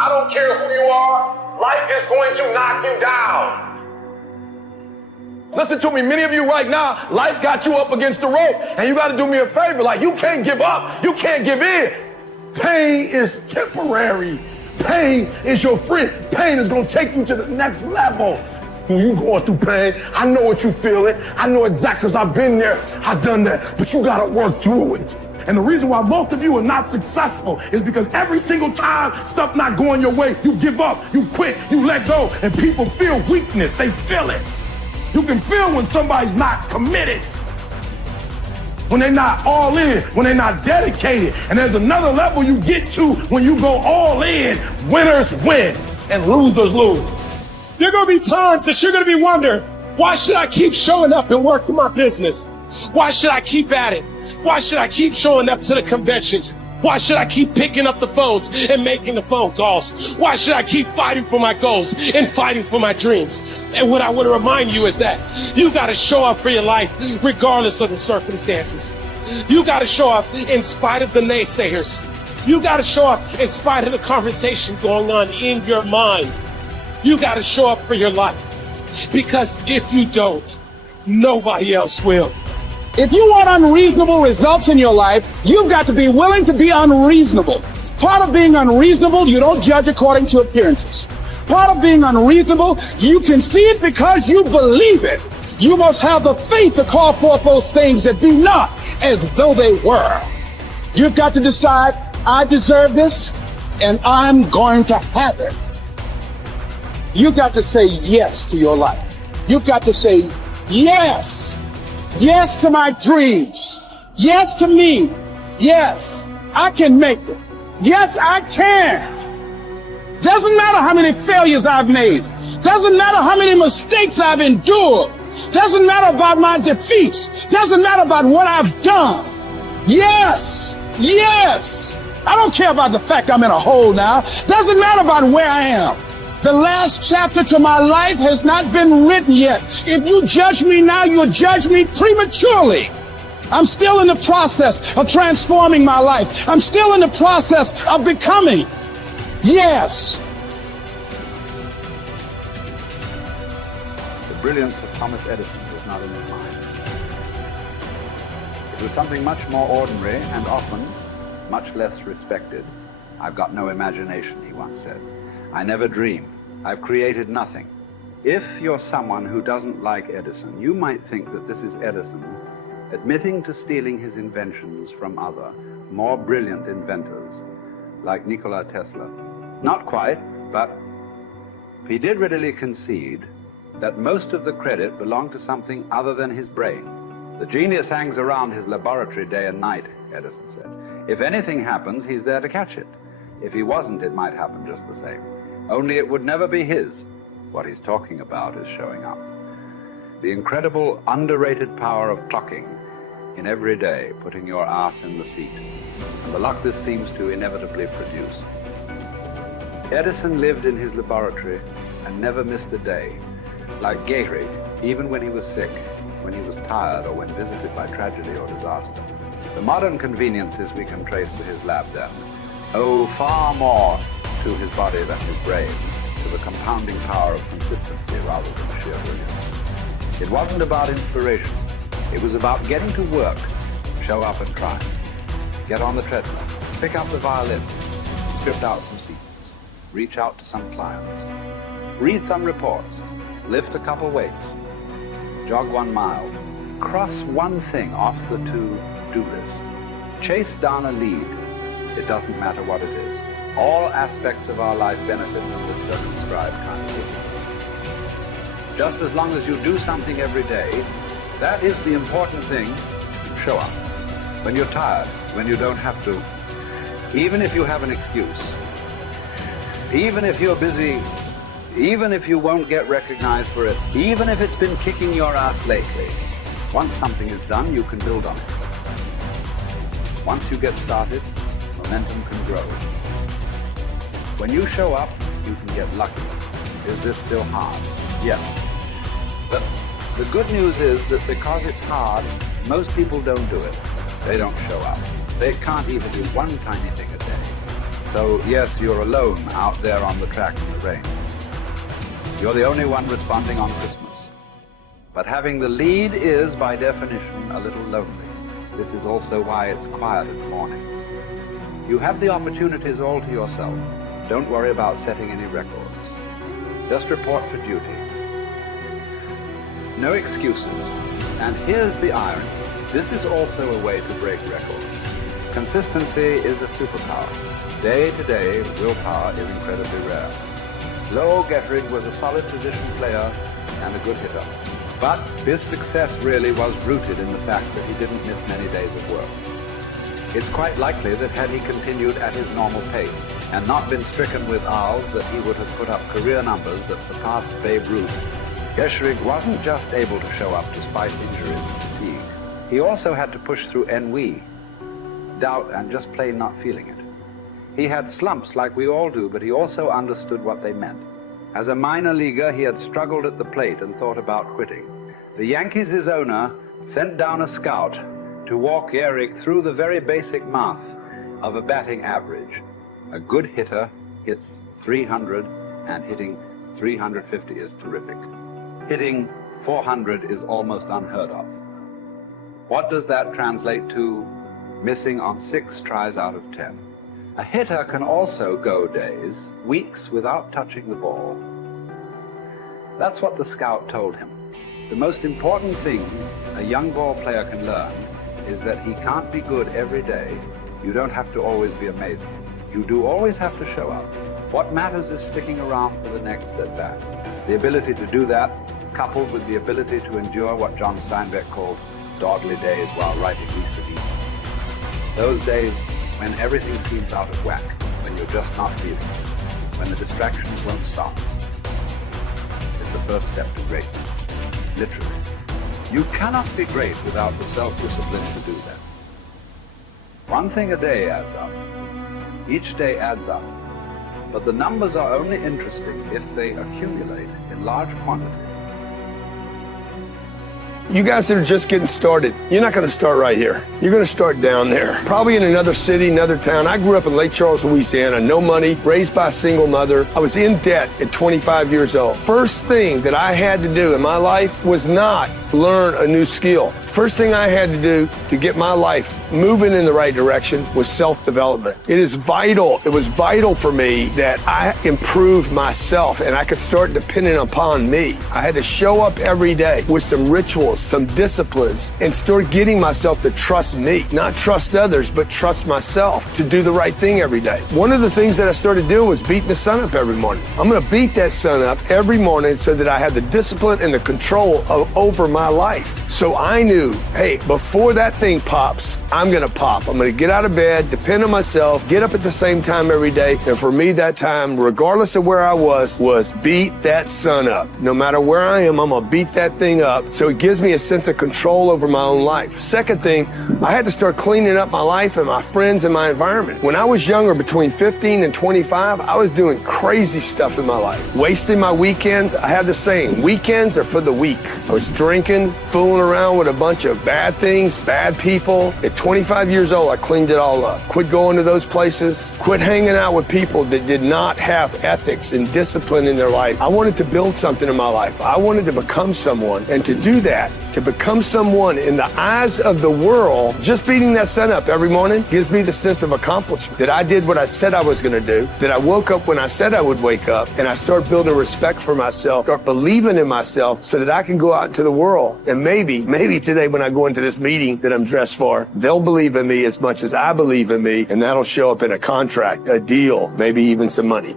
I don't care who you are. Life is going to knock you down. Listen to me, many of you right now, life's got you up against the rope, and you got to do me a favor. Like, you can't give up. You can't give in. Pain is temporary. Pain is your friend. Pain is going to take you to the next level. When you going through pain, I know what you feeling. I know exactly, because I've been there. I've done that. But you got to work through it. And the reason why most of you are not successful is because every single time stuff not going your way, you give up, you quit, you let go, and people feel weakness. They feel it. You can feel when somebody's not committed, when they're not all in, when they're not dedicated. And there's another level you get to when you go all in. Winners win and losers lose. There are going to be times that you're going to be wondering, why should I keep showing up and working my business? Why should I keep at it? Why should I keep showing up to the conventions? Why should I keep picking up the phones and making the phone calls? Why should I keep fighting for my goals and fighting for my dreams? And what I want to remind you is that you got to show up for your life regardless of the circumstances. You got to show up in spite of the naysayers. You got to show up in spite of the conversation going on in your mind. You got to show up for your life, because if you don't, nobody else will. If you want unreasonable results in your life, you've got to be willing to be unreasonable. Part of being unreasonable, you don't judge according to appearances. Part of being unreasonable, you can see it because you believe it. You must have the faith to call forth those things that be not as though they were. You've got to decide, I deserve this, and I'm going to have it. You've got to say yes to your life. You've got to say yes. Yes to my dreams. Yes to me. Yes, I can make it. Yes, I can. Doesn't matter how many failures I've made. Doesn't matter how many mistakes I've endured. Doesn't matter about my defeats. Doesn't matter about what I've done. Yes, yes. I don't care about the fact I'm in a hole now. Doesn't matter about where I am. The last chapter to my life has not been written yet. If you judge me now, you'll judge me prematurely. I'm still in the process of transforming my life. I'm still in the process of becoming. Yes. The brilliance of Thomas Edison was not in his mind. It was something much more ordinary and often much less respected. I've got no imagination, he once said. I never dream. I've created nothing. If you're someone who doesn't like Edison, you might think that this is Edison admitting to stealing his inventions from other, more brilliant inventors, like Nikola Tesla. Not quite, but he did readily concede that most of the credit belonged to something other than his brain. The genius hangs around his laboratory day and night, Edison said. If anything happens, he's there to catch it. If he wasn't, it might happen just the same. Only it would never be his. What he's talking about is showing up. The incredible, underrated power of clocking in every day, putting your ass in the seat, and the luck this seems to inevitably produce. Edison lived in his laboratory and never missed a day. Like Gehrig, even when he was sick, when he was tired, or when visited by tragedy or disaster. The modern conveniences we can trace to his lab then owe far more to his body than his brain, to the compounding power of consistency rather than sheer brilliance. It wasn't about inspiration. It was about getting to work, show up and try. Get on the treadmill, pick up the violin, script out some sequence, reach out to some clients, read some reports, lift a couple weights, jog 1 mile, cross one thing off the to-do list, chase down a lead. It doesn't matter what it is. All aspects of our life benefit from this circumscribed kind of thinking. Just as long as you do something every day, that is the important thing. Show up. When you're tired, when you don't have to, even if you have an excuse, even if you're busy, even if you won't get recognized for it, even if it's been kicking your ass lately, once something is done, you can build on it. Once you get started, momentum can grow. When you show up, you can get lucky. Is this still hard? Yes. But the good news is that because it's hard, most people don't do it. They don't show up. They can't even do one tiny thing a day. So yes, you're alone out there on the track in the rain. You're the only one responding on Christmas. But having the lead is, by definition, a little lonely. This is also why it's quiet in the morning. You have the opportunities all to yourself. Don't worry about setting any records. Just report for duty. No excuses. And here's the irony. This is also a way to break records. Consistency is a superpower. Day to day, willpower is incredibly rare. Lowell Gettrig was a solid position player and a good hitter. But his success really was rooted in the fact that he didn't miss many days of work. It's quite likely that had he continued at his normal pace and not been stricken with R's, that he would have put up career numbers that surpassed Babe Ruth. Gettrig wasn't just able to show up despite injuries and fatigue. He also had to push through ennui, doubt, and just plain not feeling it. He had slumps like we all do, but he also understood what they meant. As a minor leaguer, he had struggled at the plate and thought about quitting. The Yankees' owner sent down a scout to walk Gehrig through the very basic math of a batting average. A good hitter hits 300, and hitting 350 is terrific. Hitting 400 is almost unheard of. What does that translate to? Missing on 6 tries out of 10. A hitter can also go days, weeks without touching the ball. That's what the scout told him. The most important thing a young ball player can learn is that he can't be good every day. You don't have to always be amazing. You do always have to show up. What matters is sticking around for the next at-bat. The ability to do that, coupled with the ability to endure what John Steinbeck called dogly days while writing Easter Eve. Those days when everything seems out of whack, when you're just not feeling it, when the distractions won't stop, is the first step to greatness. Literally. You cannot be great without the self-discipline to do that. One thing a day adds up. Each day adds up. But the numbers are only interesting if they accumulate in large quantities. You guys that are just getting started, you're not going to start right here. You're going to start down there. Probably in another city, another town. I grew up in Lake Charles, Louisiana, no money, raised by a single mother. I was in debt at 25 years old. First thing that I had to do in my life was not learn a new skill. First thing I had to do to get my life moving in the right direction was self-development. It is vital. It was vital for me that I improved myself and I could start depending upon me. I had to show up every day with some rituals, some disciplines, and start getting myself to trust me, not trust others, but trust myself to do the right thing every day. One of the things that I started doing was beating the sun up every morning. I'm going to beat that sun up every morning so that I have the discipline and the control over my life. So I knew, hey, before that thing pops, I'm going to pop. I'm going to get out of bed, depend on myself, get up at the same time every day. And for me, that time, regardless of where I was beat that sun up. No matter where I am, I'm going to beat that thing up. So it gives me a sense of control over my own life. Second thing, I had to start cleaning up my life and my friends and my environment. When I was younger, between 15 and 25, I was doing crazy stuff in my life. Wasting my weekends. I have the saying, weekends are for the weak. I was drinking, fooling around with a bunch of bad things, bad people. At 25 years old, I cleaned it all up. Quit going to those places. Quit hanging out with people that did not have ethics and discipline in their life. I wanted to build something in my life. I wanted to become someone. And to do that, to become someone in the eyes of the world, just beating that sun up every morning gives me the sense of accomplishment that I did what I said I was going to do, that I woke up when I said I would wake up, and I start building respect for myself, start believing in myself so that I can go out into the world. And maybe today when I go into this meeting that I'm dressed for, they'll believe in me as much as I believe in me, and that'll show up in a contract, a deal, maybe even some money.